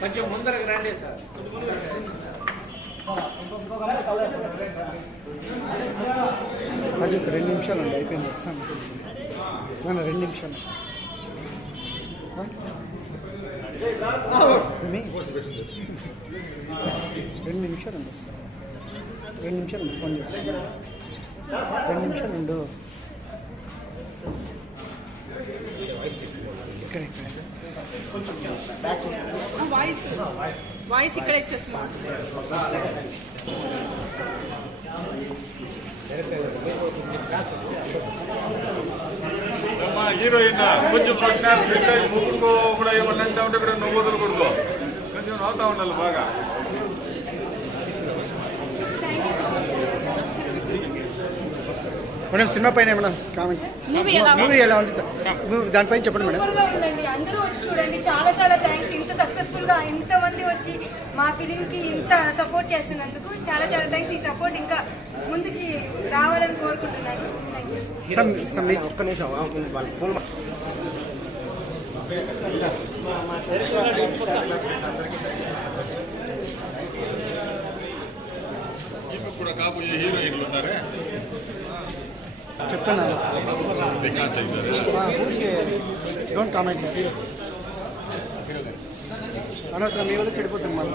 కొంచెం ముందరకు రండి సార్. అది ఒక 2 నిమిషాలు అండి, అయిపోయింది, వస్తాను. 2 నిమిషాలు 2 నిమిషాలు అండి, వస్తాను. 2 నిమిషాలు ఫోన్ చేస్తాను. 2 నిమిషాలు ఉండు. ఇక్కడ వాయిస్ ఇక్కడ ఇచ్చేస్తున్నాం. హీరోయిన్ కొంచెం ముగ్గురుకో కూడా ఏమన్నా అంటే ఉంటే కూడా నువ్వు వదలకూడదు, కొంచెం నవ్వుతా ఉండాలి బాగా. మేడం సినిమా పైన ఏమన్నా కామెంట్? మూవీ ఎలా ఉంది దానిపైన చెప్పండి మేడం. సూపర్గా ఉందండి, అందరూ వచ్చి చూడండి. చాలా చాలా థ్యాంక్స్. ఇంత సక్సెస్ఫుల్గా ఇంతమంది వచ్చి మా ఫిలింకి ఇంత సపోర్ట్ చేస్తున్నందుకు చాలా చాలా థ్యాంక్స్. ఈ సపోర్ట్ ఇంకా ముందుకి రావాలని కోరుకుంటున్నాను. కూడా కాబోయే హీరోయిన్లు ఉన్నారే చెప్తాను, డోంట్ కామెంట్. అనవసరం మీ వల్ల చెడిపోతుంది మళ్ళీ.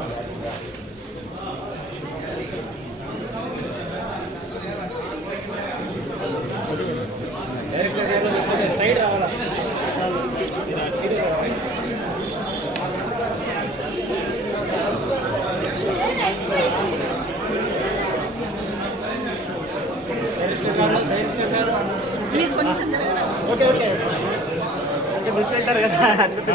ఓకే ఓకే అంటే మిస్ అవుతారు కదా, అందుకే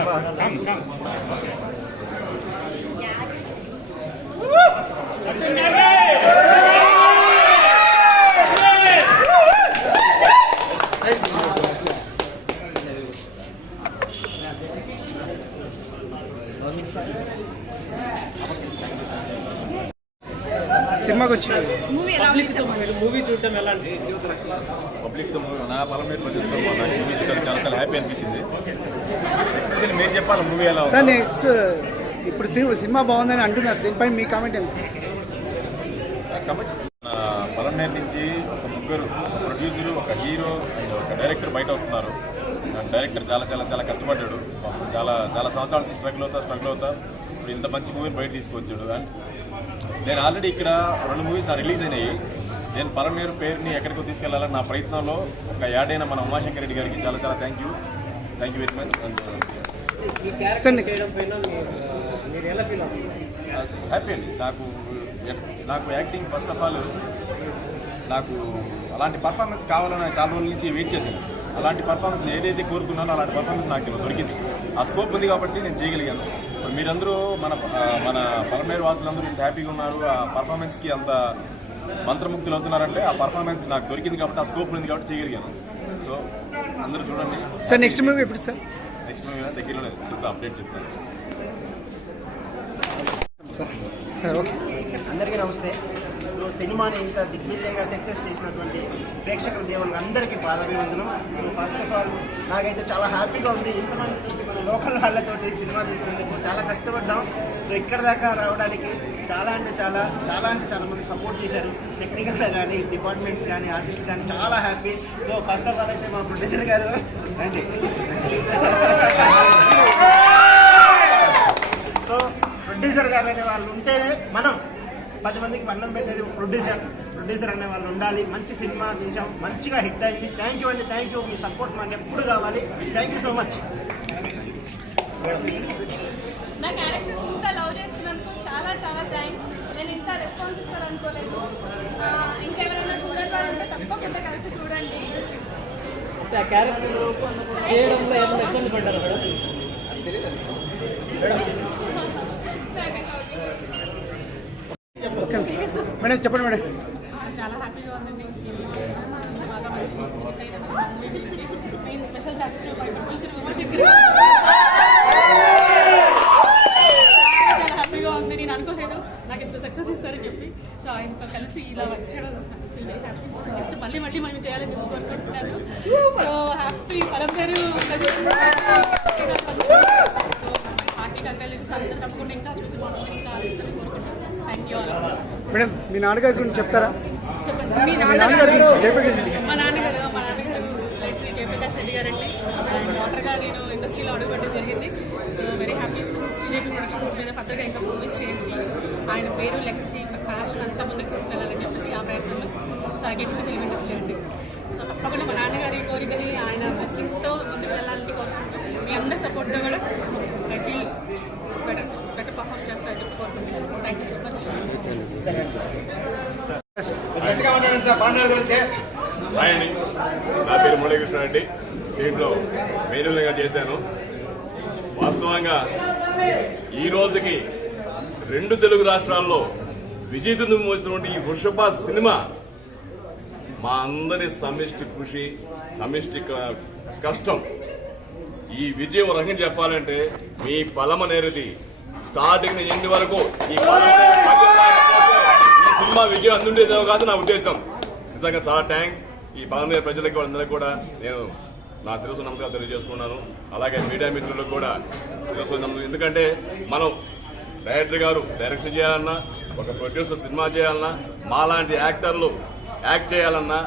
సినిమాకి వచ్చి మూవీ చూడటం ఎలా పబ్లిక్ నా పలమేరు చాలా చాలా హ్యాపీ అనిపించింది. ఎస్పెషల్లీ మీరు చెప్పాలి మూవీ ఎలా సార్. నెక్స్ట్ ఇప్పుడు సినిమా బాగుందని అంటున్నారు, దీనిపై మీ కామెంట్ ఏంటి? పలమేరు నుంచి ఒక ముగ్గురు, ఒక ప్రొడ్యూసరు, ఒక హీరో అండ్ ఒక డైరెక్టర్ బయట వస్తున్నారు. డైరెక్టర్ చాలా చాలా చాలా కష్టపడ్డాడు, చాలా చాలా సంవత్సరాల నుంచి స్ట్రగుల్ అవుతా ఇప్పుడు ఇంత మంచి మూవీని బయట తీసుకొచ్చాడు. అండ్ నేను ఆల్రెడీ ఇక్కడ 2 మూవీస్ నా రిలీజ్ అయినాయి. నేను పలమేరు పేరుని ఎక్కడికో తీసుకెళ్లాలని నా ప్రయత్నంలో ఒక యాడ్ అయిన మన ఉమాశంకర్ రెడ్డి గారికి చాలా చాలా thank you very much. Happy అండి. నాకు యాక్టింగ్ ఫస్ట్ ఆఫ్ ఆల్ నాకు అలాంటి పర్ఫార్మెన్స్ కావాలని చాలా రోజుల నుంచి వెయిట్ చేశాను. అలాంటి పర్ఫార్మెన్స్ ఏదైతే కోరుకున్నానో అలాంటి పర్ఫార్మెన్స్ నాకు దొరికింది. ఆ స్కోప్ ఉంది కాబట్టి నేను చేయగలిగాను. మీరందరూ మన పలమేరు వాసులందరూ ఇంత హ్యాపీగా ఉన్నారు, ఆ పర్ఫార్మెన్స్కి అంత మంత్రముక్తులు అవుతున్నారంటే ఆ పర్ఫార్మెన్స్ నాకు దొరికింది కాబట్టి, ఆ స్కోప్ ఉంది కాబట్టి చేయగలిగాను. సో అందరూ చూడండి సార్. నెక్స్ట్ మూవీ ఎప్పుడు సార్? నెక్స్ట్ మూవీ దగ్గరలో చెప్తా, అప్డేట్ చెప్తాను సార్. ఓకే, అందరికీ నమస్తే. సినిమాని ఇంత దిగ్విజయంగా సక్సెస్ చేసినటువంటి ప్రేక్షకుల దేవుళ్ళకి అందరికీ పాదాభివందనం. సో ఫస్ట్ ఆఫ్ ఆల్ నాకైతే చాలా హ్యాపీగా ఉంది. ఇంతమంది లోకల్ వాళ్ళతోటి సినిమా చూసినందుకు చాలా కష్టపడ్డాం. సో ఇక్కడ దాకా రావడానికి చాలా మంది సపోర్ట్ చేశారు. టెక్నికల్గా కానీ, డిపార్ట్మెంట్స్ కానీ, ఆర్టిస్టులు కానీ చాలా happy. So first of all అయితే మా ప్రొడ్యూసర్ గారు రండి. సో ప్రొడ్యూసర్ గారు అనే వాళ్ళు ఉంటేనే మనం 10 మందికి అన్నం పెట్టేది. ప్రొడ్యూసర్ అనే వాళ్ళు ఉండాలి. మంచి సినిమా చేసాం, మంచిగా హిట్ అయింది. థ్యాంక్ యూ అండి, థ్యాంక్ యూ. మీ సపోర్ట్ మాకు ఎప్పుడు కావాలి. Thank you so much. నా క్యారెక్టర్ ఇంత లవ్ చేస్తున్నందుకు చాలా చాలా థ్యాంక్స్. నేను ఇంత రెస్పాన్స్ ఇస్తాను అనుకోలేదు. ఇంకెవరైనా చూడండి అంటే తప్పకుండా కలిసి చూడండి. మేడం చెప్పండి మేడం. చాలా హ్యాపీగా ఉందండి. బాగా మంచి మూవీ గురించి నేను స్పెషల్ థ్యాంక్స్ చాలా హ్యాపీగా ఉంది. నేను అనుకోలేదు నాకు ఇంత సక్సెస్ ఇస్తారని చెప్పి. సో ఆయనతో కలిసి ఇలా వచ్చాడు ఫీల్ వెరీ హ్యాపీ. నెక్స్ట్ మళ్ళీ మనం చేయాలని చెప్పి కోరుకుంటున్నాను. సో హ్యాపీ పలం గారు పార్టీ కంగ్రాచులేషన్స్ అందరూ తప్పకుండా ఇంకా చూసి బాగుంటుంది ఇంకా ఆలోచిస్తారని కోరుకుంటున్నాను. Thank you all. మేడం మీ నాన్నగారి గురించి చెప్తారా? చెప్పండి. మీ నాన్నగారి గురించి జయప్రకాష్ రెడ్డి గారు. మా నాన్నగారు శ్రీ జయప్రకాష్ రెడ్డి గారండి. అండ్ డాక్టర్గా నేను ఇండస్ట్రీలో అడుగుపెట్టడం జరిగింది. So very happy. Sridevi productions మీద ఫర్దర్గా ఇంకా మూవీస్ చేసి ఆయన పేరు లెగసీ ప్యాషన్ అంతా ముందుకు తీసుకెళ్ళాలని చెప్పేసి ఆ ప్రయత్నంలో so I get to film industry అండి. సో తప్పకుండా మా నాన్నగారి కోరికని ఆయన బ్లెస్సింగ్స్తో ముందుకు వెళ్ళాలని కోరుకుంటూ మీ అందరి సపోర్ట్తో కూడా ఐ ఫీల్ బెటర్ పర్ఫామ్ చేస్తారని చెప్పి కోరుకుంటున్నాను. Thank you so much. Hi అండి, నా పేరు మురళీకృష్ణ రెడ్డి. దీంట్లో మేలుగా చేశాను. వాస్తవంగా ఈ రోజుకి 2 తెలుగు రాష్ట్రాల్లో విజేతను మోసినటువంటి ఈ వృషభ సినిమా మా అందరి సమిష్టి కృషి, సమిష్టి కష్టం. ఈ విజయం రకం చెప్పాలంటే మీ పలమనేరుది స్టార్టింగ్ నుంచి ఎండ్ వరకు ఈ సినిమా విజయం అందుండేదేమో కాదు నా ఉద్దేశం. నిజంగా చాలా థ్యాంక్స్. ఈ పలమనేరు ప్రజలకి అందరికీ కూడా నేను నా శిరస్సు నమస్కారం తెలియజేసుకున్నాను. అలాగే మీడియా మిత్రులకు కూడా శిరస్సు నమస్కారం. ఎందుకంటే మనం డైరెక్టర్ గారు డైరెక్షన్ చేయాలన్నా, ఒక ప్రొడ్యూసర్ సినిమా చేయాలన్నా, మాలాంటి యాక్టర్లు యాక్ట్ చేయాలన్నా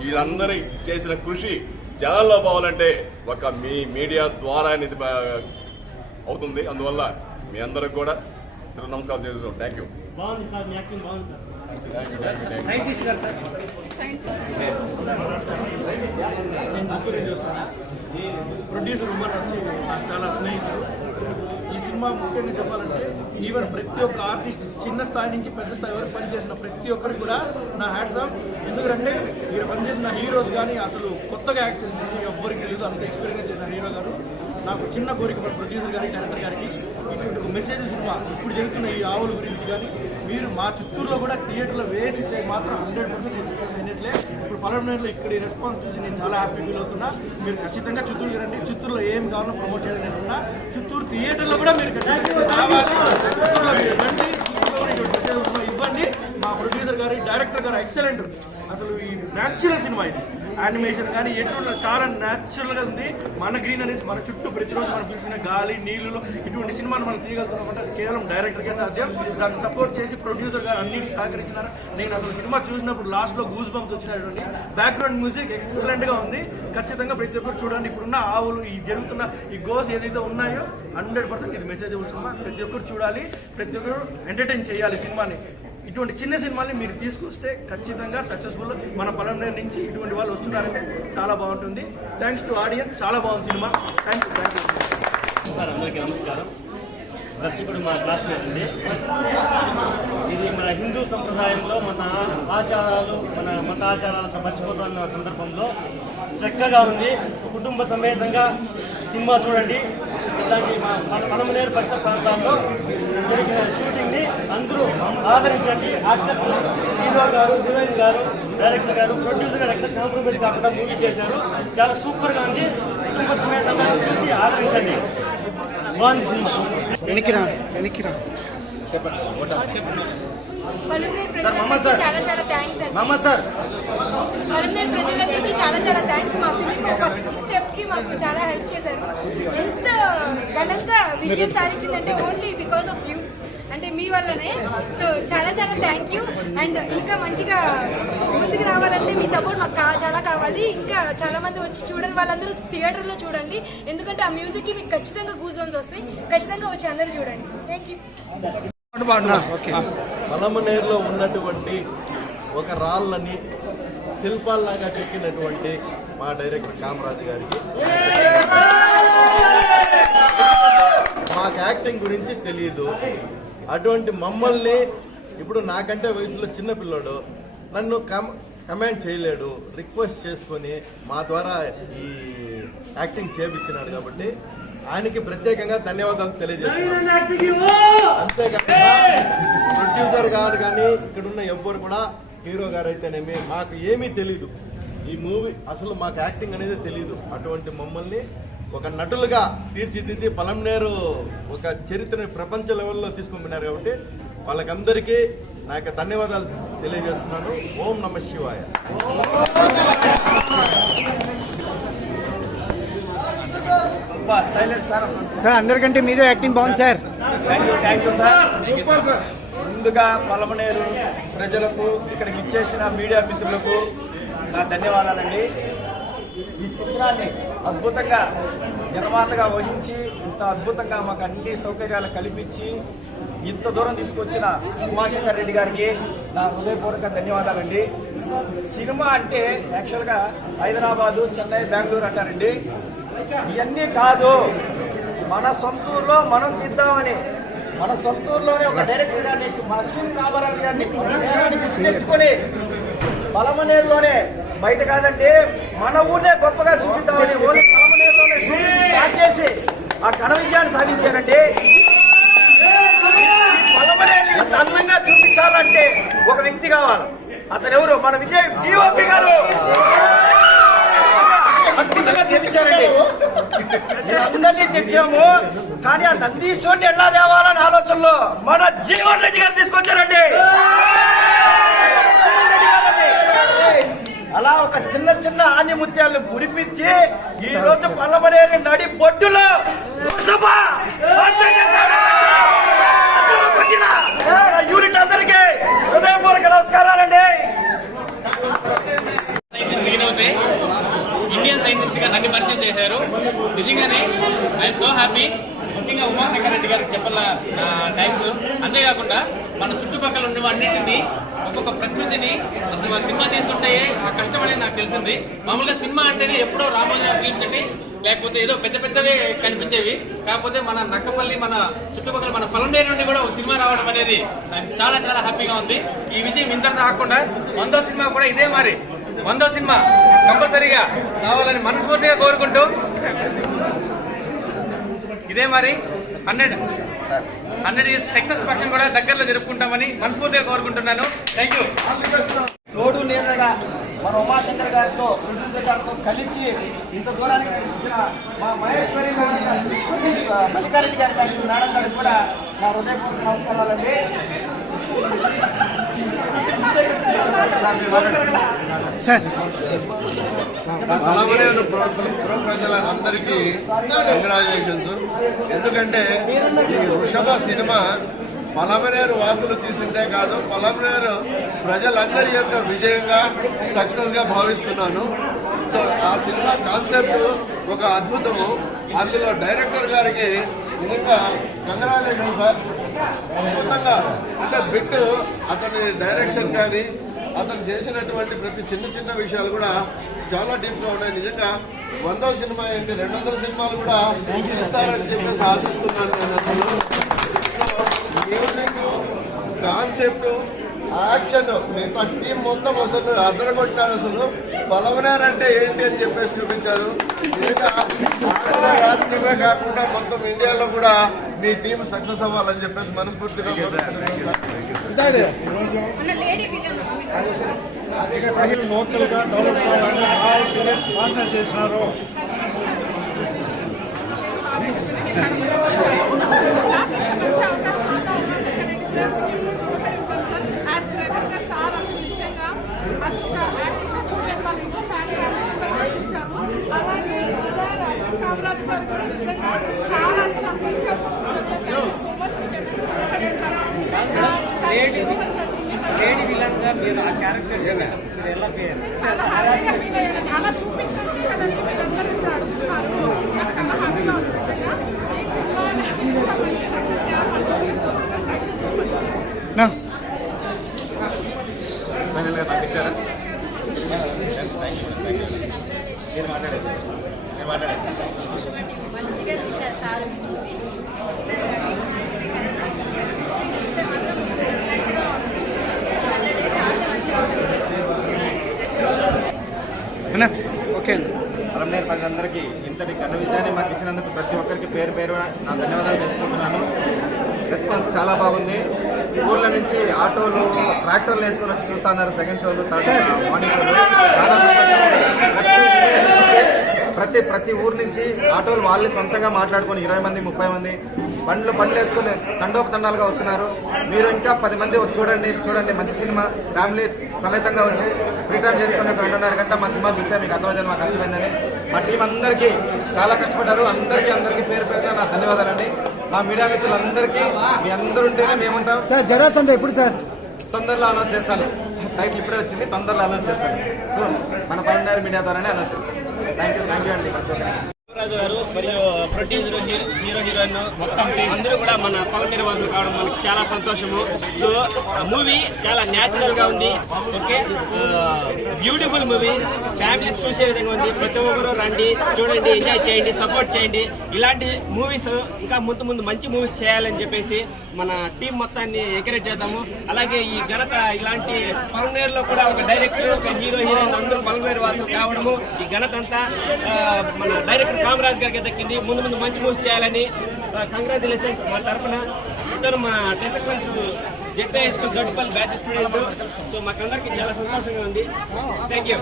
వీళ్ళందరి చేసిన కృషి జనాల్లో పోవాలంటే ఒక మీ మీడియా ద్వారా ఇది అవుతుంది. అందువల్ల మీ అందరికి కూడా శిరస్సు నమస్కారం చేస్తున్నాం. Thank you. బాగుంది సార్, మీ యాక్టింగ్ బాగుంది సార్. Thank you. నేను చిత్తూరు నుంచి వస్తాను. ఈ ప్రొడ్యూసర్ ఉమ్మర్ వచ్చి నాకు చాలా స్నేహితులు. ఈ సినిమా ముఖ్యంగా చెప్పాలంటే ఈవెన్ ప్రతి ఒక్క ఆర్టిస్ట్ చిన్న స్థాయి నుంచి పెద్ద స్థాయి వరకు పనిచేసిన ప్రతి ఒక్కరికి కూడా నా హ్యాట్స్ ఆఫ్. ఎందుకంటే మీరు పనిచేసిన హీరోస్ కానీ అసలు కొత్తగా యాక్ట్ చేసిన ఎవ్వరికి లేదు. అంత ఎక్స్పీరియన్స్ చేసిన హీరో గారు. నాకు చిన్న కోరిక ప్రొడ్యూసర్ గారికి, డైరెక్టర్ గారికి, ఇటువంటి ఒక మెసేజ్ సినిమా ఇప్పుడు జరుగుతున్న ఈ ఆవుల గురించి కానీ మీరు మా చిత్తూరులో కూడా థియేటర్లో వేసితే మాత్రం 100% సక్సెస్ అయినట్లే. ఇప్పుడు పలమనేరులో ఇక్కడ ఈ రెస్పాన్స్ చూసి నేను చాలా హ్యాపీ ఫీల్ అవుతున్నా. మీరు ఖచ్చితంగా చిత్తూరు రండి. చిత్తూరులో ఏం కావాలో ప్రమోట్ చేయాలని అంటున్నా. చిత్తూరు థియేటర్లో కూడా మీరు ఖచ్చితంగా రావాలి. చిత్తూరులో మీరు రండి, ఇవ్వండి. మా ప్రొడ్యూసర్ గారు, డైరెక్టర్ గారు ఎక్సలెంట్. అసలు ఈ న్యాచురల్ సినిమా ఇది. యానిమేషన్ కానీ ఎటువంటి చాలా న్యాచురల్గా ఉంది. మన గ్రీనరీస్ మన చుట్టూ ప్రతిరోజు మనం చూసిన గాలి, నీళ్లలో ఇటువంటి సినిమాను మనం తీయగలుగుతున్నామంటే అది కేవలం డైరెక్టర్కే సాధ్యం. దాన్ని సపోర్ట్ చేసి ప్రొడ్యూసర్ గారు అన్నిటికీ సహకరించినారు. నేను అసలు సినిమా చూసినప్పుడు లాస్ట్లో గూస్ బంప్స్ వచ్చినటువంటి బ్యాక్గ్రౌండ్ మ్యూజిక్ ఎక్సలెంట్గా ఉంది. ఖచ్చితంగా ప్రతి ఒక్కరు చూడండి. ఇప్పుడున్న ఆవులు, ఈ జరుగుతున్న ఈ గోస్ ఏదైతే ఉన్నాయో 100% ఇది మెసేజబుల్ సినిమా. ప్రతి ఒక్కరు చూడాలి, ప్రతి ఒక్కరు ఎంటర్టైన్ చేయాలి సినిమాని. ఇటువంటి చిన్న సినిమాని మీరు తీసుకొస్తే ఖచ్చితంగా సక్సెస్ఫుల్. మన పలమనేరు నుంచి ఇటువంటి వాళ్ళు వస్తున్నారంటే చాలా బాగుంటుంది. Thanks to audience. చాలా బాగుంది సినిమా. Thank you. సార్ అందరికీ నమస్కారం. దర్శకుడు మా క్లాస్మేట్ అండి. ఇది మన హిందూ సంప్రదాయంలో మన ఆచారాలు, మన మత ఆచారాలు మర్చిపోతున్న సందర్భంలో చక్కగా ఉంది. కుటుంబ సమేతంగా సినిమా చూడండి. ఇలాంటి మన పలమనేరు పరిసర ప్రాంతాల్లో జరిగిన షూటింగ్ని అందరూ ఆదరించండి. యాక్టర్స్, హీరో గారు, హీరోయిన్ గారు, డైరెక్టర్ గారు, ప్రొడ్యూసర్ గారు ఎక్కడ కాంప్రమైజ్ కాకుండా మూవీ చేశారు. చాలా సూపర్గా ఉంది. కుటుంబ సమేతంగా చూసి ఆదరించండి. బాగుంది సినిమా. వెనక్కిరా పలమనేరు ప్రజలందరికీ చాలా చాలా థ్యాంక్స్ అండి. పలమనేరు ప్రజలందరికీ చాలా చాలా థ్యాంక్స్. మా ఫిలిం ఫస్ట్ స్టెప్ కి మాకు చాలా హెల్ప్ చేశారు. ఎంత ఘనంగా విజయం సాధించిందంటే ఓన్లీ బికాస్ ఆఫ్ యూ, అంటే మీ వల్లనే. సో చాలా చాలా థ్యాంక్ యూ. అండ్ ఇంకా మంచిగా ముందుకు రావాలంటే మీ సపోర్ట్ మాకు చాలా కావాలి. ఇంకా చాలా మంది వచ్చి చూడని వాళ్ళందరూ థియేటర్లో చూడండి. ఎందుకంటే ఆ మ్యూజిక్కి మీకు ఖచ్చితంగా గూస్ బంప్స్ వస్తాయి. ఖచ్చితంగా వచ్చి అందరూ చూడండి. Thank you. పలమనేరులో ఉన్నటువంటి ఒక రాళ్ళని శిల్పాల్లాగా చెక్కినటువంటి మా డైరెక్టర్ కామరాజు గారికి, మాకు యాక్టింగ్ గురించి తెలియదు. అటువంటి మమ్మల్ని ఇప్పుడు నాకంటే వయసులో చిన్నపిల్లాడు నన్ను కమాండ్ చేయలేడు. రిక్వెస్ట్ చేసుకొని మా ద్వారా ఈ యాక్టింగ్ చేపించినాడు కాబట్టి ఆయనకి ప్రత్యేకంగా ధన్యవాదాలు తెలియజేస్తున్నాను. అంతేకాకుండా ప్రొడ్యూసర్ గారు కానీ ఇక్కడున్న ఎవ్వరు కూడా, హీరో గారు అయితేనేమి మాకు ఏమీ తెలీదు. ఈ మూవీ అసలు మాకు యాక్టింగ్ అనేది తెలియదు. అటువంటి మమ్మల్ని ఒక నటులుగా తీర్చిదిద్ది పలమనేరు ఒక చరిత్రని ప్రపంచ లెవెల్లో తీసుకుంటున్నారు కాబట్టి వాళ్ళకందరికీ నా యొక్క ధన్యవాదాలు తెలియజేస్తున్నాను. ఓం నమః శివాయ. సార్ అందరికంటే మీదే యాక్టింగ్ బాగుంది సార్. Thank you sir. ముందుగా పలమనేరు ప్రజలకు ఇక్కడికి ఇచ్చేసిన మీడియా మిత్రులకు నా ధన్యవాదాలండి. ఈ చిత్రాన్ని అద్భుతంగా నిర్మాతగా వహించి ఇంత అద్భుతంగా మాకు అన్ని సౌకర్యాలు కల్పించి ఇంత దూరం తీసుకొచ్చిన ఉమాశంకర్ రెడ్డి గారికి నా హృదయపూర్వక ధన్యవాదాలండి. సినిమా అంటే యాక్చువల్గా హైదరాబాదు, చెన్నై, బెంగళూరు అంటారండి. ఇవన్నీ కాదు, మన సొంతూరులో మనం తీద్దామని మన సొంతూరులోనే ఒక డైరెక్టర్ గారిని అశ్విన్ కామరాజ్ గారిని తెచ్చుకొని పలమనేరులోనే, బయట కాదండి, మన ఊరినే గొప్పగా చూపిద్దామని ఓన్లీ పలమనేరులోనే షూటింగ్ స్టార్ట్ చేసి ఆ ఘన విజయాన్ని సాధించారండి. పలమనేరుని ఇంత అందంగా చూపించాలంటే ఒక వ్యక్తి కావాలి. అతను ఎవరు? మన విజయ్ డిఓపి గారు అద్భుతంగా చేపించారండి. అందరినీ తెచ్చాము, కానీ ఆ నందీశ్వరుని ఎలా తేవాలని ఆలోచనలో మన జీవన్ రెడ్డి గారు తీసుకొచ్చారండి. అలా ఒక చిన్న చిన్న ఆణిముత్యాలను మురిపించి ఈ రోజు పల్లమనేరు నడి బొడ్డులో యూనిట్ అందరికీ హృదయపూర్వక నమస్కారాలండి. ఇండియన్ సైంటిస్ట్ గా నన్ను పరిచయం చేశారు. నిజంగానే ఐఎమ్ సో హ్యాపీ. ముఖ్యంగా ఉమాశంకర్ రెడ్డి గారికి చెప్పాల థ్యాంక్స్. అంతేకాకుండా మన చుట్టుపక్కల ఉన్నవన్నింటినీ, ఒక్కొక్క ప్రకృతిని అసలు మన సినిమా తీస్తుంటే ఆ కష్టం అనేది నాకు తెలిసింది. మామూలుగా సినిమా అంటేనే ఎప్పుడో రామోజీరావు ఫిల్మ్స్ అండి, లేకపోతే ఏదో పెద్ద పెద్దవే కనిపించేవి. కాకపోతే మన నక్కపల్లి, మన చుట్టుపక్కల, మన పలంనేరు నుండి కూడా ఒక సినిమా రావడం అనేది నాకు చాలా చాలా హ్యాపీగా ఉంది. ఈ విజయం ఇంత రాకుండా 100వ సినిమా కూడా ఇదే మరి 100వ సినిమా కంపల్సరీగా కావాలని మనస్ఫూర్తిగా కోరుకుంటూ, ఇదే మరి 100 సక్సెస్ పక్షం కూడా దగ్గరలో జరుపుకుంటామని మనస్ఫూర్తిగా కోరుకుంటున్నాను. Thank you. తోడు నేరుగా మన ఉమాశంకర్ గారితో, ప్రొడ్యూసర్ గారితో కలిసి ఇంత దూరానికి ఇచ్చిన మా మహేశ్వరి మల్లికారెడ్డి గారి మేడం గారికి కూడా నా హృదయపూర్వక నమస్కారాలండి. సార్ పలమనేరు ప్రజలందరికీ కంగ్రాచులేషన్స్. ఎందుకంటే ఈ వృషభ సినిమా పలమనేరు వాసులు తీసిందే కాదు, పలమనేరు ప్రజలందరి యొక్క విజయంగా, సక్సెస్ గా భావిస్తున్నాను. సో ఆ సినిమా కాన్సెప్ట్ ఒక అద్భుతము. అందులో డైరెక్టర్ గారికి నిజంగా కంగ్రాచులేషన్ సార్. అద్భుతంగా అంటే బిట్ అతని డైరెక్షన్ కానీ, అతను చేసినటువంటి ప్రతి చిన్న చిన్న విషయాలు కూడా చాలా డీప్ గా ఉన్నాయి. నిజంగా 100వ సినిమా ఏంటి, 200 సినిమాలు కూడా ఇస్తారని చెప్పేసి ఆశిస్తున్నాను నేను. అసలు మ్యూజిక్, కాన్సెప్ట్, యాక్షన్, మిగతా టీం మొత్తం అసలు అదరగొట్టారు. అసలు పలమనేరు అంటే ఏంటి అని చెప్పేసి చూపించారు. నిజంగా ఆంధ్ర రాష్ట్రమే కాకుండా మొత్తం ఇండియాలో కూడా మీ టీం సక్సెస్ అవ్వాలని చెప్పేసి మనస్ఫూర్తిగా లోకల్ గా డెవలప్ కావాలని స్పాన్సర్ చేసినారు. లేడీ విలన్ గా మీరు ఆ క్యారెక్టర్ ఎలా చాలా హ్యాపీగా ఫీల్ అయ్యాను. అలా చూపించారు కదండి, మీరందరూ ఇప్పుడు అడుగుతున్నారు. నాకు చాలా హ్యాపీగా ఉంది నిజంగా. ఈ సినిమా ఇంకా మంచి సక్సెస్ చేయాలని థ్యాంక్ యూ సో మచ్. మంచిగా తీశారు సార్. ఓకే. పలమనేరు ప్రజలందరికీ ఇంతటి ఘన విజయాన్ని మాకు ఇచ్చినందుకు ప్రతి ఒక్కరికి పేరు పేరు నా ధన్యవాదాలు తెలుపుకుంటున్నాను. రెస్పాన్స్ చాలా బాగుంది. ఊర్ల నుంచి ఆటోలు, ట్రాక్టర్లు వేసుకొని వచ్చి చూస్తున్నారు. సెకండ్ షోలు, థర్డ్ మార్నింగ్ షోలు. చాలా సంతోషం. ప్రతి ఊరు నుంచి ఆటోలు వాళ్ళే సొంతంగా మాట్లాడుకొని 20 మంది 30 మంది బండ్లు వేసుకుని తండోపతండాలుగా వస్తున్నారు. మీరు ఇంకా 10 మంది చూడండి మంచి సినిమా ఫ్యామిలీ సమేతంగా వచ్చి ఫ్రీ టైం చేసుకుని 2.5 గంట మా సినిమా చూస్తే మీకు అర్థమైందని మాకు కష్టమైందని. మా టీం అందరికీ చాలా కష్టపడ్డారు. అందరికీ పేరు పేరున నా ధన్యవాదాలండి. మా మీడియా మిత్రులందరికీ మీ అందరూ ఉంటేనే మేముంటాం. సార్ జరాసంత ఎప్పుడు సార్? తొందరలో అనౌన్స్ చేస్తాను. టైటిల్ ఇప్పుడే వచ్చింది, తొందరలో అనౌన్స్ చేస్తాను. సో మన పల్నాడు మీడియా ద్వారానే అనౌన్స్ చేస్తాను. థ్యాంక్ యూ అండి. రాజు గారు మరియు ప్రొడ్యూసర్ హీరోయిన్ మొత్తం అందరూ కూడా మన పవన్ నిర్వాసులు కావడం మనకి చాలా సంతోషము. సో మూవీ చాలా న్యాచురల్ గా ఉంది. ఓకే, బ్యూటిఫుల్ మూవీ, ఫ్యామిలీ చూసే విధంగా ఉంది. ప్రతి ఒక్కరు రండి, చూడండి, ఎంజాయ్ చేయండి, సపోర్ట్ చేయండి. ఇలాంటి మూవీస్ ఇంకా ముందు మంచి మూవీస్ చేయాలని చెప్పేసి మన టీం మొత్తాన్ని ఎంకరేజ్ చేద్దాము. అలాగే ఈ ఘనత ఇలాంటి పల్నాడులో కూడా ఒక డైరెక్టర్, ఒక హీరోయిన్ అందరూ పల్నాడు వాసులు కావడము, ఈ ఘనత అంతా మన డైరెక్టర్ కామరాజ్ గారికి దక్కింది. ముందు మంచి మూవీస్ చేయాలని కంగ్రాచులేషన్స్ మా తరఫున. ఇద్దరు మా 10th class ZP high school Gaddipalli batch student. So మాకందరికీ చాలా సంతోషంగా ఉంది. Thank you.